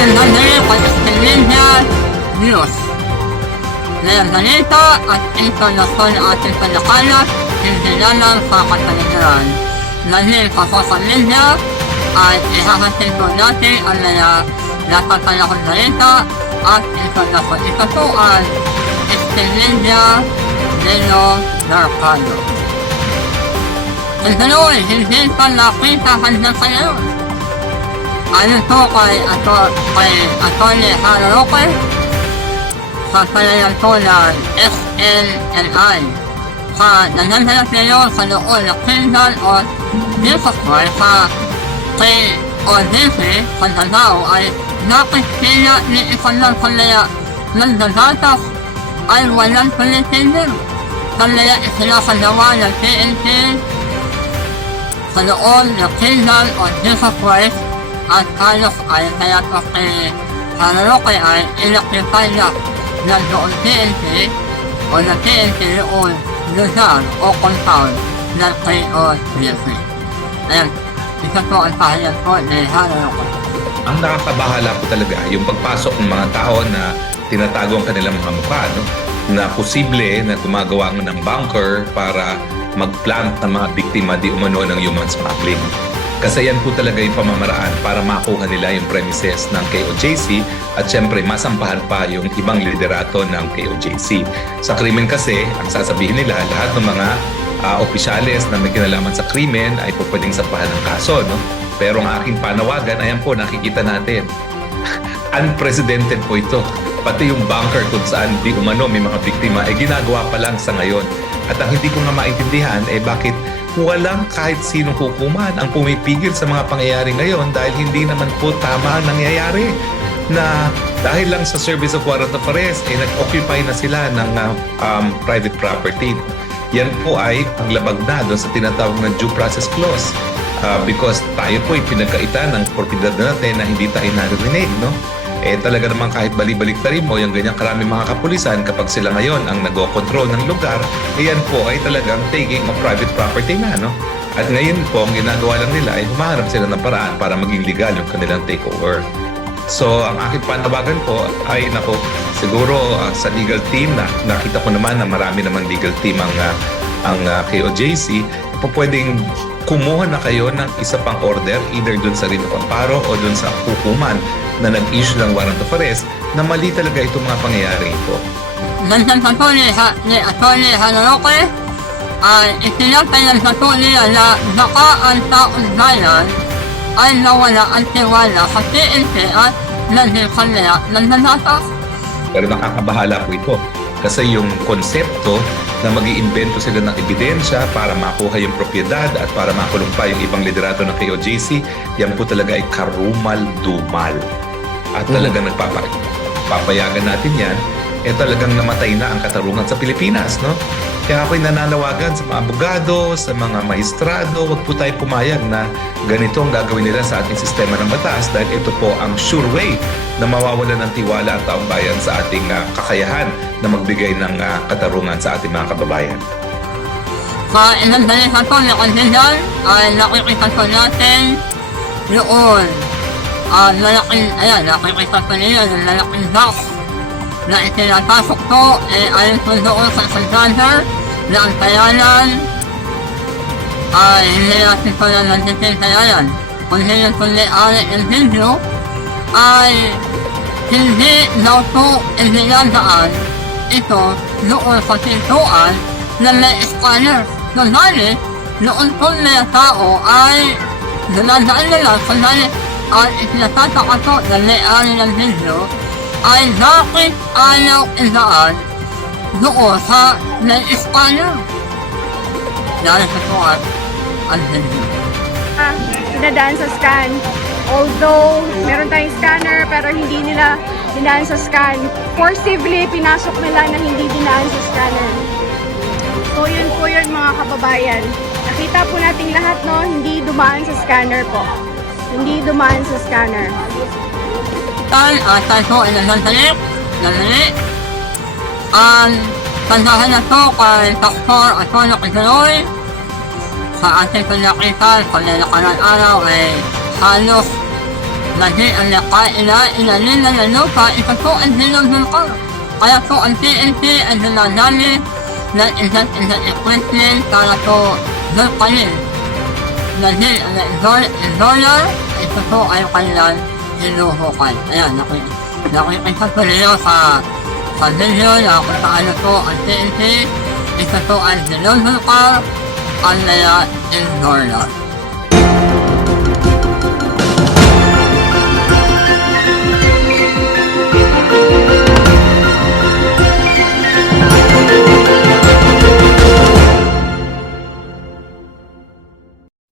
pinagdadali kay Estelina News. Ngayon ganito at ito na po na ating panakalat, hindi lamang sa kataliran. Dahil sa social media ay ihahasin po natin ang mga napapanakong salita at ito na po ito po ang Estelina Mercado. Ituloy, hindi pa nakita hanggang kayo. Ayon po kay Atty. Haro Roque, sa palayan po ng SNNI, sa nananhanap niyo sa noon na Kindle o Discover sa KODC sa Davao ay nakikita ni isang palaya ng dadatas ay walang palitinin. Palaya isinasagawa ng TNT sa noon na Kindle o Discover at halos ay kaya po kay Haro Roque ay inakipay na ng noong TNT o na TNT noon lugar o compound ng KODC. Ayan, isa po ang pahayag po ni Haro Roque. Ang nakakabahala po talaga yung pagpasok ng mga tao na tinatago ang kanilang mga mukha, no? Na posible na gumagawa ng bunker para mag-plant ng mga biktima di umano ng human smuggling. Kasi yan po talaga yung pamamaraan para makuha nila yung premises ng KOJC at syempre masampahan pa yung ibang liderato ng KOJC. Sa krimen kasi, ang sasabihin nila, lahat ng mga opisyales na may kinalaman sa krimen ay po pwedeng sampahan ng kaso, no? Pero ang aking panawagan, ayan po, nakikita natin. Unprecedented po ito. Pati yung bunker kung saan di umano may mga biktima, ginagawa pa lang sa ngayon. At ang hindi ko nga maintindihan, bakit walang kahit sinong hukuman ang pumipigil sa mga pangyayari ngayon dahil hindi naman po tama ang nangyayari. Na dahil lang sa service of warrant of arrest, nag-occupy na sila ng private property. Yan po ay paglabag na doon sa tinatawag na due process clause. Because tayo po ay pinagkaitan ng propiedad natin na hindi tayo narinig, no? Talaga naman kahit balik-baliktarin mo yung ganyang karami mga kapulisan kapag sila ngayon ang nag-o-control ng lugar, yan po ay talagang taking of private property na, no? At ngayon po, ang ginagawa lang nila ay humahanap sila ng paraan para maging legal yung kanilang takeover. So, ang aking panawagan po ay, siguro sa legal team, nakita ko naman na marami namang legal team ang KOJC, po pwedeng kumuha na kayo ng isa pang order either dun sa writ of amparo o dun sa hukuman na nag-issue ng warrant of arrest na mali talaga itong mga pangyayari ito. Nandiyan sa po ni Atty. Haro Roque ay itinatayan sa po niya na baka ang taong bayan ay nawala ang tiwala sa TNT at nandun kanila ng nanatas. Pero nakakabahala po ito kasi yung konsepto na mag-iimbento sila ng ebidensya para makuha yung propiedad at para makulong pa yung ibang liderato ng KOJC, yan po talaga ay karumal-dumal. At talagang papayagan natin yan, talagang namatay na ang katarungan sa Pilipinas, no? Kaya ako'y nananawagan sa mga abogado, sa mga maestrado, wag po tayo pumayag na ganito ang gagawin nila sa ating sistema ng batas dahil ito po ang sure way na mawawala ng tiwala ang taong bayan sa ating kakayahan na magbigay ng katarungan sa ating mga kababayan. Sa ilang dalihan po na kondisyon ay nakikita po natin noon nakikita po niyo yung lalaking box na itinapasok po ayon po doon sa container na ang tayanan ay hindi natin po na nanditin tayanan. Kung hindi po ni-ari yung video ay hindi daw po inilandaan ito noon sa pintuan na may scanner. Nandali, noon po na tao ay nalandaan nila sandali at itinataka po na may-ari ng video ay bakit ayaw idaan doon sa may scanner. Dahil sa po ang video. Dinadaan sa scan. Although, meron tayong scanner pero hindi nila dinaan sa scan. Forcibly, pinasok nila na hindi dinaan sa scanner. So, yun po yun mga kababayan. Nakita po natin lahat, no? Hindi dumaan sa scanner po. Hindi dumaan sa scanner. Tayo po ay nagandali. Ang tandahan na to kay Dr. Antonio Quezanoy sa ating pinakita sa nilakaran araw ay halos Dahil ang ilalim ng lupa, ito po ang hinulhulkar. Kaya po ang TNT ay ginamit ng isang equipment para po hulkarin. Dahil ang dollar, ito po ay kanilang hinuhukay. Ayan, nakikita po niyo sa video na kung paano po ang TNT, ito po ang hinulhulkar ang nila in dollar.